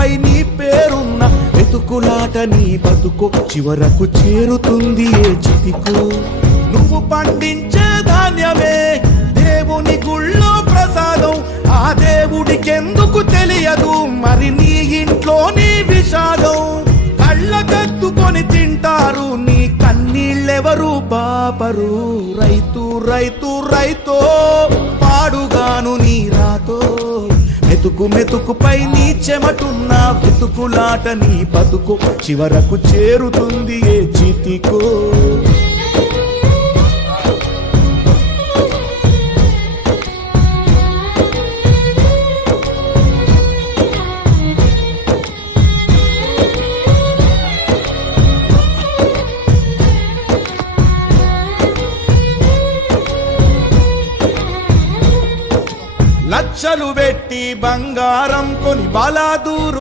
మెతుకుపై నీ పేరున్న మెతుకులాట నీ బతుకు చివరకు చేరుతుంది ఏ చితికు. నువ్వు పండించే ధాన్యమే దేవుని గుళ్ళో ప్రసాదం, ఆ దేవుడికెందుకు తెలియదు మరి నీ ఇంట్లో నీ విషాదం. కళ్ళకత్తుకొని తింటారు నీ కన్నీళ్ళెవరు పాపరు. రైతు రైతు రైతో పాడుగాను నీ రాతో, మెతుకు మెతుకుపై నీ చెమటున్న వెతుకులాట నీ బతుకు చివరకు చేరుతుంది ఏ చితికో. లక్షలు పెట్టి బంగారం కొని బలాదూరు